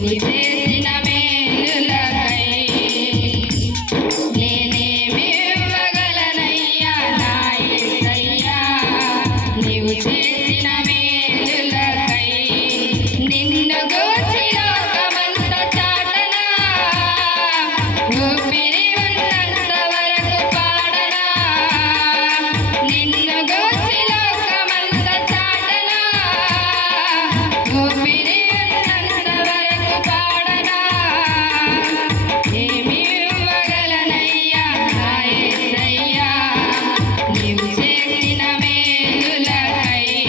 Baby, baby.